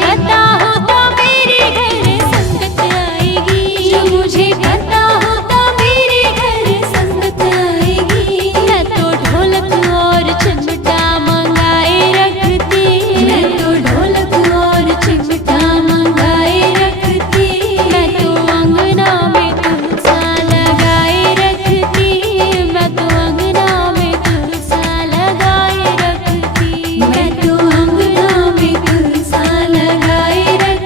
पता होता मेरे घर संगत आएगी, जो मुझे पता होता मेरे घर संगत आएगी। मैं तो ढोलक और चिमटा मंगाए रखती, मैं तो ढोलक और चिमटा मंगाए रखती। मैं तो अंगना में तुलसा लगाए रखती, मैं तो अंगना में तुलसा लगाए रखती, मैं तो अंगना में तुलसा लगाए रखती।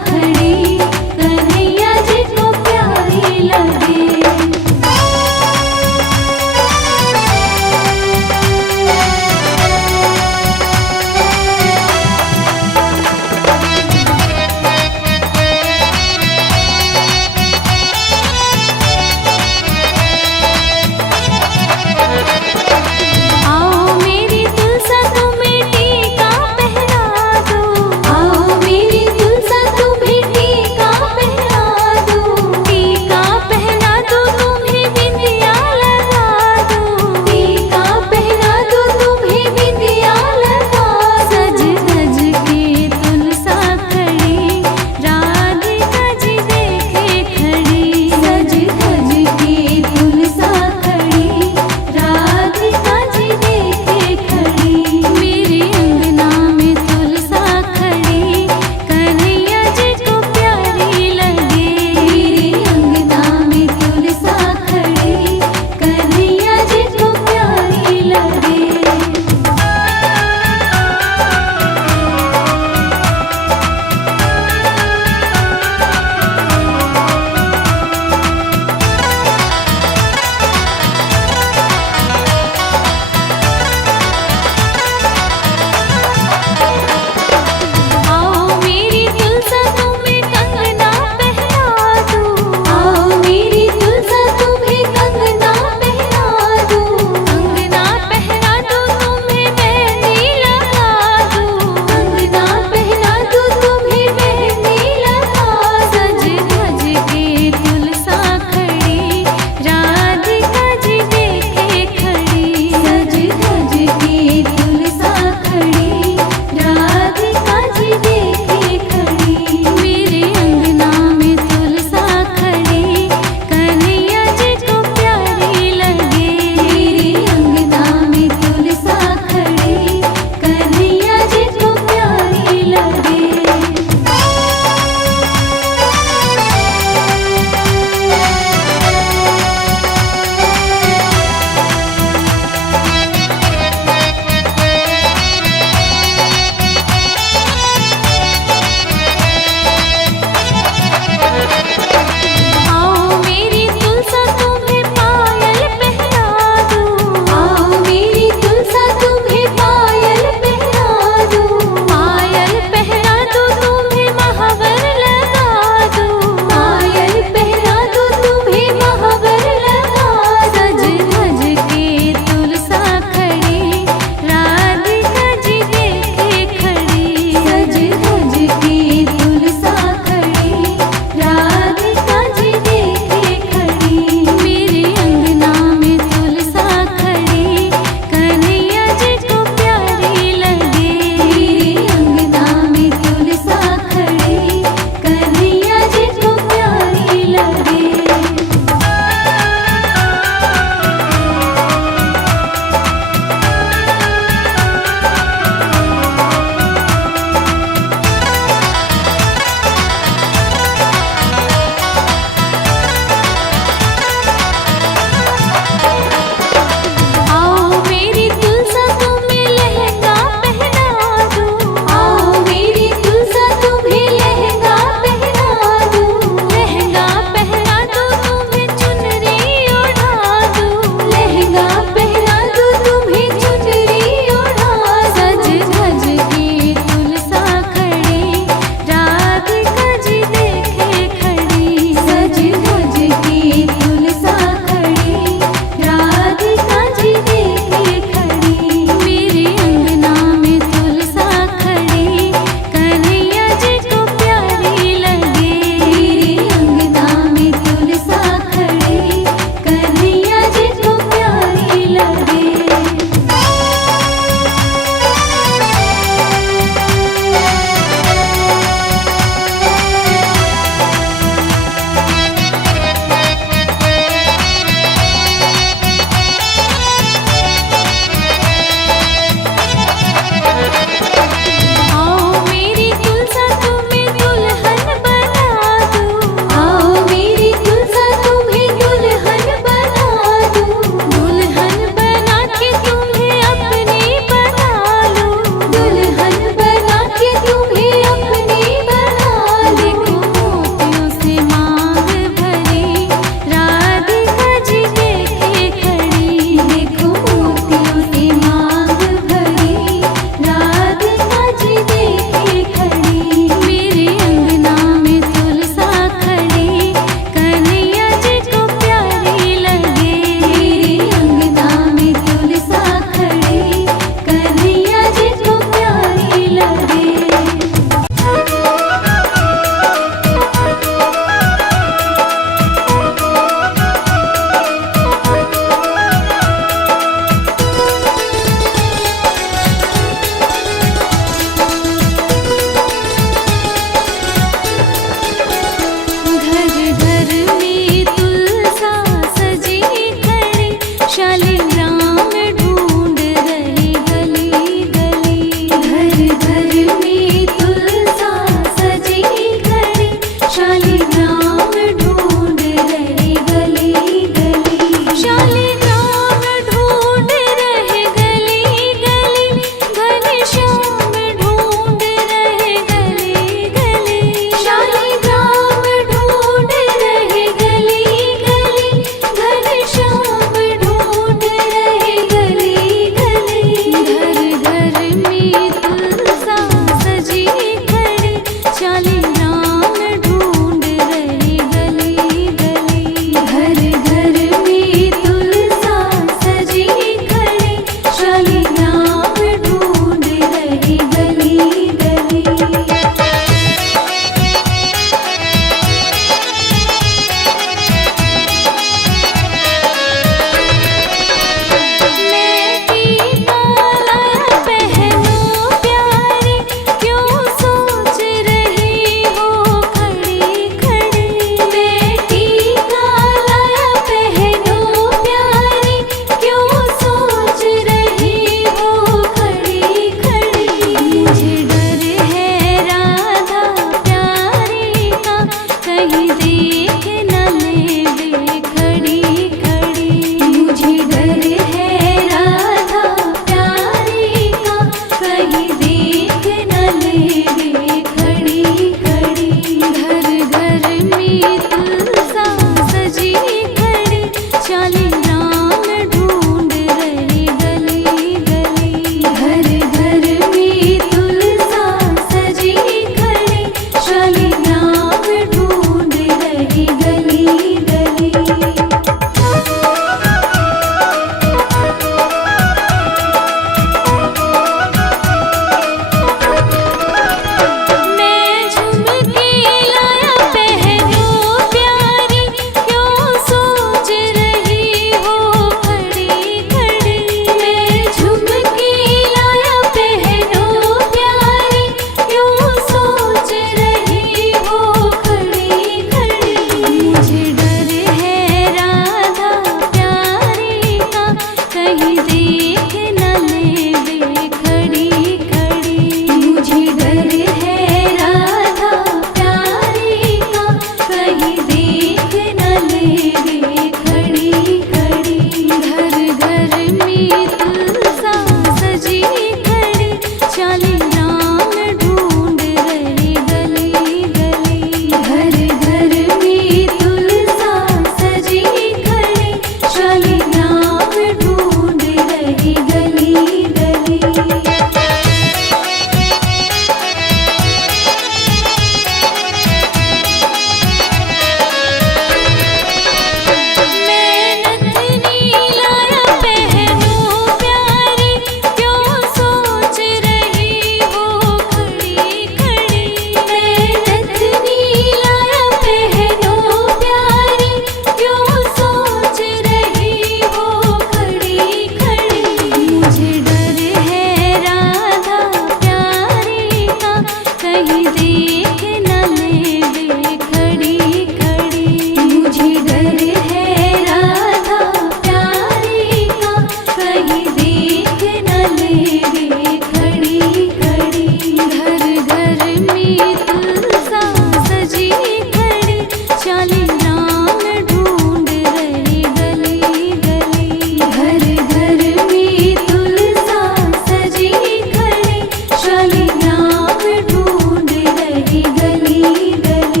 घर घर में तुलसा सजी खड़ी, चाली राम ढूंढ रहे गली गली। घर घर में तुलसा सजी खड़ी, चाली राम ढूंढ रहे गली गली।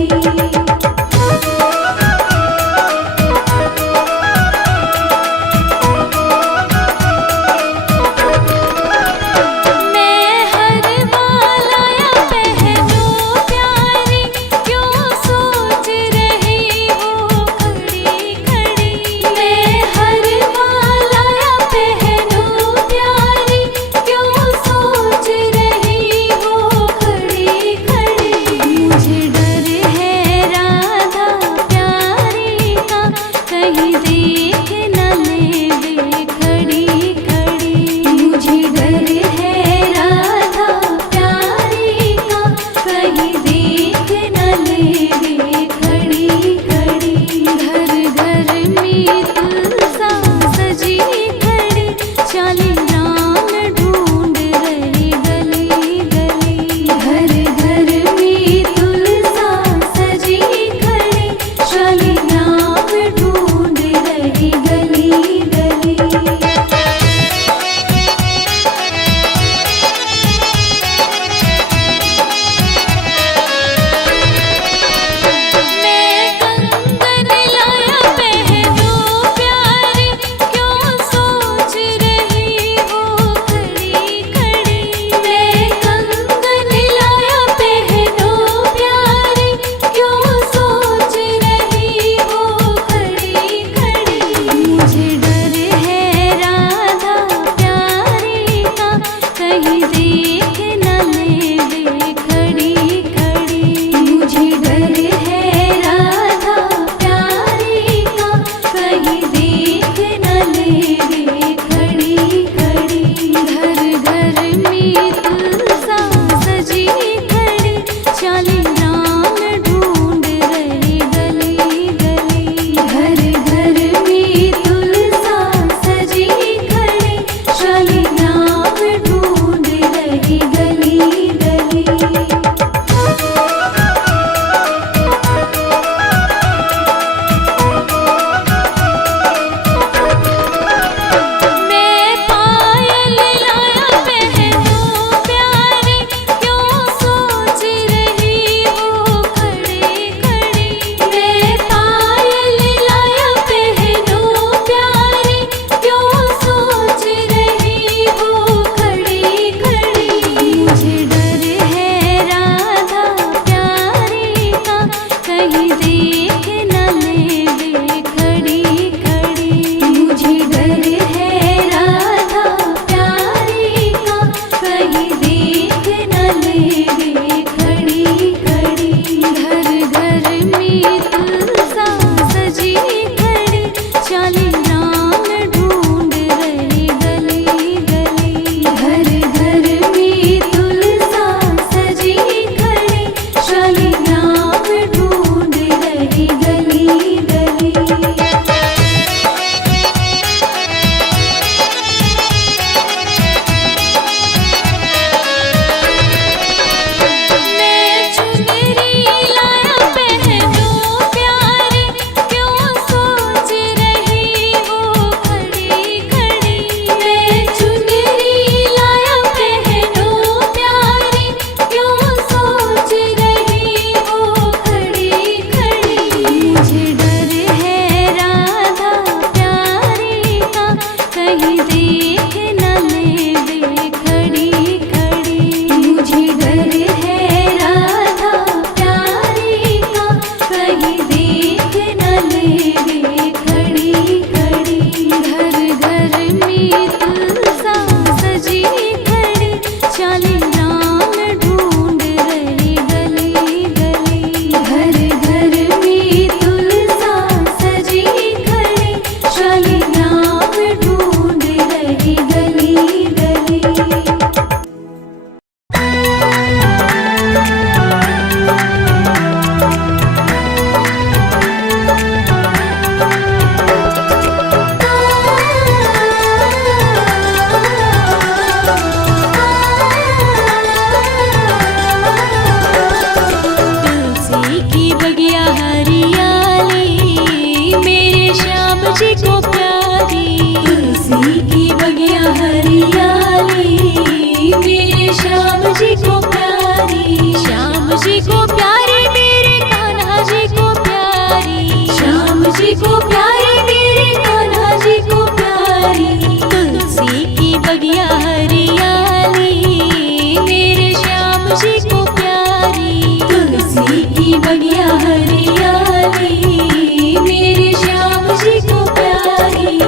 मैं हर माला श्याम जी को प्यारी, श्याम जी को प्यारी मेरे कान्हा जी को प्यारी, श्याम जी को प्यारी मेरे कान्हा जी को प्यारी। तुलसी की बगिया हरियाली मेरे श्याम जी को प्यारी, तुलसी की बगिया हरियाली मेरे श्याम जी को प्यारी।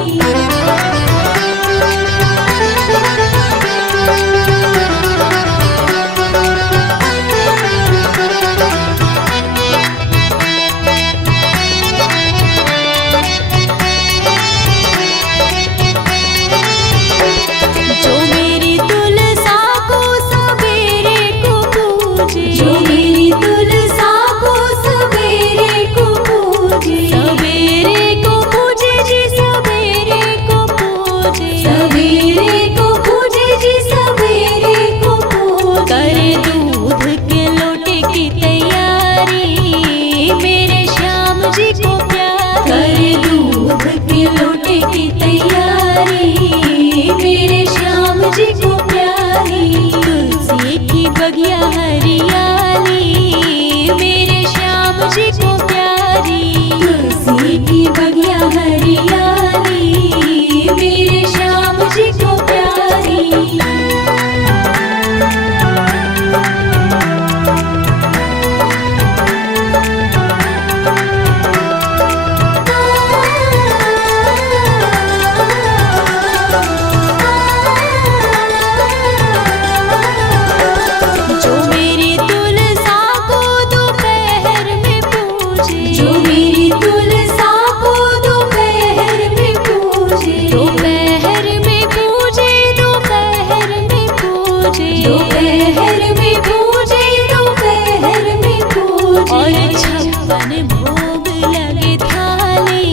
जो मेरी तुलसा को सवेरे को पूजे, जो मेरी तुलसा को सवेरे को पूजे, सवेरे को पूजे जी सवेरे को पूजे, सवेरे को पूजे जी सवेरे को पूजे। करे दूध के लोटे की तैयारी मेरे श्याम जी को प्यारी, करे दूध के लोटे की तैयारी मेरे श्याम जी को प्यारी। तुलसी की बगिया हरियाली मेरे श्याम जी को प्यारी, तुलसी की बगिया हरियाली मेरे श्याम जी को प्यारी। जो मेरी तुलसा को दोपहर में पूजे, जो मेरी तुलसा को दोपहर में पूजे, दोपहर में पूजे, दोपहर में पूजे, दोपहर में पूजे, दोपहर में पूजे। और 56 भोग लगे थाली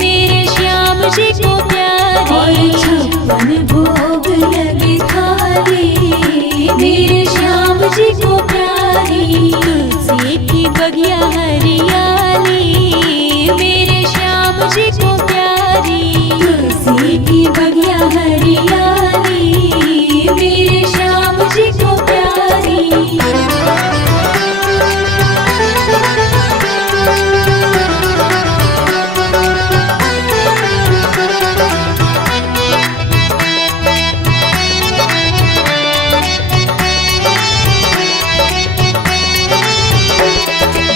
मेरे श्याम जी को प्यारी, और 56 भोग लगे थाली मेरे श्याम जी को प्यारी। तुलसी की बगिया हरियाली मेरे श्याम जी को प्यारी, तुलसी की बगिया हरियाली मेरे श्याम जी को प्यारी।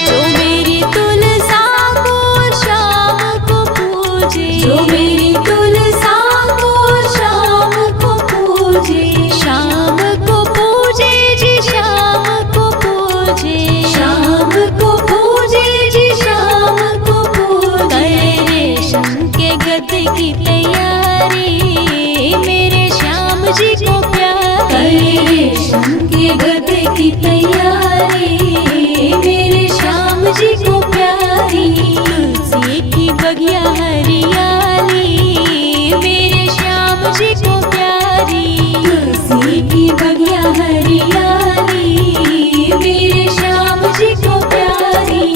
जो मेरी तुलसा को शाम को पूजे, जो मेरी तुलसा को शाम को पूजे, शाम को पूजे जी शाम को पूजे, शाम को पूजे जी शाम को पूजे। करे रेशम के गद्दे की तैयारी मेरे श्याम जी को प्यारी, करे रेशम के गद्दे की तैयारी मेरे श्याम जी को प्यारी। तुलसी की बगिया हरियाली मेरे श्याम जी को प्यारी, तुलसी की बगिया हरियाली मेरे श्याम जी को प्यारी।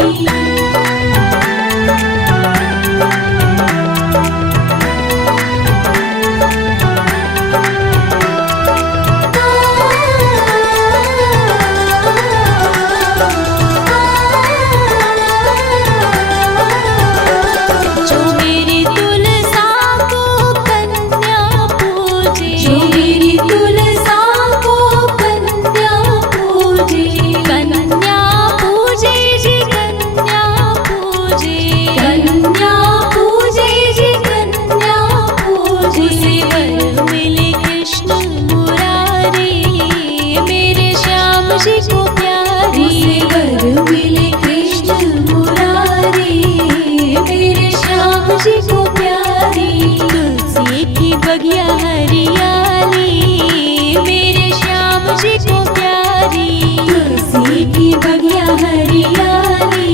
जो मेरी तुलसा को कन्या पूजे, जो मेरी तुलसा को कन्या पूजे, कन्या पूजे जी कन्या पूजे, कन्या पूजे जी कन्या पूजे। उसे वर मिले कृष्ण मुरारी मेरे श्याम जी को प्यारी, उसे वर मिले कृष्ण मुरारी मेरे श्याम जी को प्यारी। तुलसी की बगिया हरियाली मेरे श्याम जी को प्यारी, तुलसी की बगिया हरियाली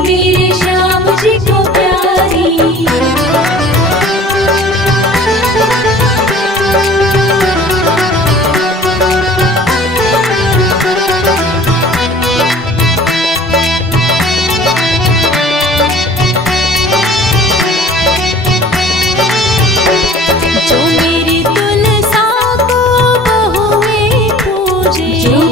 मेरे श्याम जी को प्यारी। मुझे।